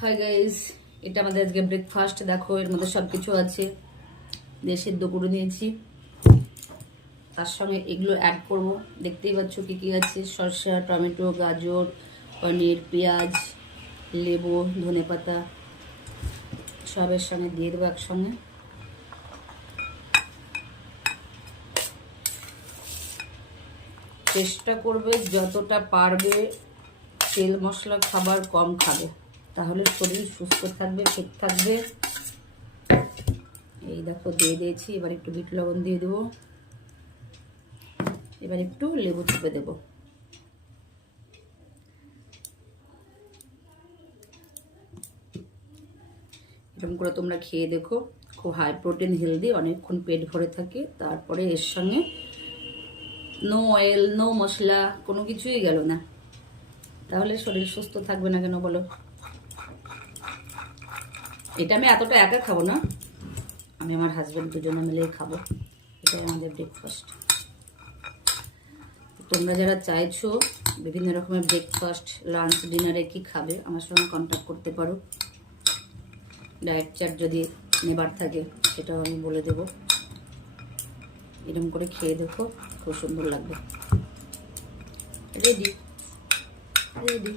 Hi guys, এটা আমাদের আজকে ব্রেকফাস্ট। দেখো এর মধ্যে সবকিছু আছে। সিদ্ধ করে নিয়েছি, তার সঙ্গে এগুলো অ্যাড করব। দেখতেই পাচ্ছ কি কি আছে: শসা, টমেটো, গাজর, পনির, পেঁয়াজ, লেবু, ধনেপাতা সবের সঙ্গে দিয়ে দেবো একসঙ্গে। চেষ্টা করবে যতটা পারবে তেল মশলা খাবার কম খাবে, তাহলে শরীর সুস্থ থাকবে, ফিট থাকবে। এই দেখো দিয়ে দিয়েছি। এবার একটু বিট লবণ দিয়ে দেবো, এবার একটু লেবু চিপে দেবো। এরকম করে তোমরা খেয়ে দেখো, খুব হাই প্রোটিন, হেলদি, অনেকক্ষণ পেট ভরে থাকে। তারপরে এর সঙ্গে নো অয়েল, নো মশলা, কোনো কিছুই গেল না, তাহলে শরীর সুস্থ থাকবে না কেন বলো? এটা আমি এতটা একা খাবো না, আমি আমার হাজব্যান্ড দুজনে মিলেই খাবো। এটাই আমাদের ব্রেকফাস্ট। তোমরা যারা চাইছো বিভিন্ন রকমের ব্রেকফাস্ট, লাঞ্চ, ডিনারে কি খাবে, আমার সঙ্গে কন্ট্যাক্ট করতে পারো। ডায়েট চার্ট যদি নেবার থাকে সেটাও আমি বলে দেবো। এরকম করে খেয়ে দেখো, খুব সুন্দর লাগবে। Ready ready.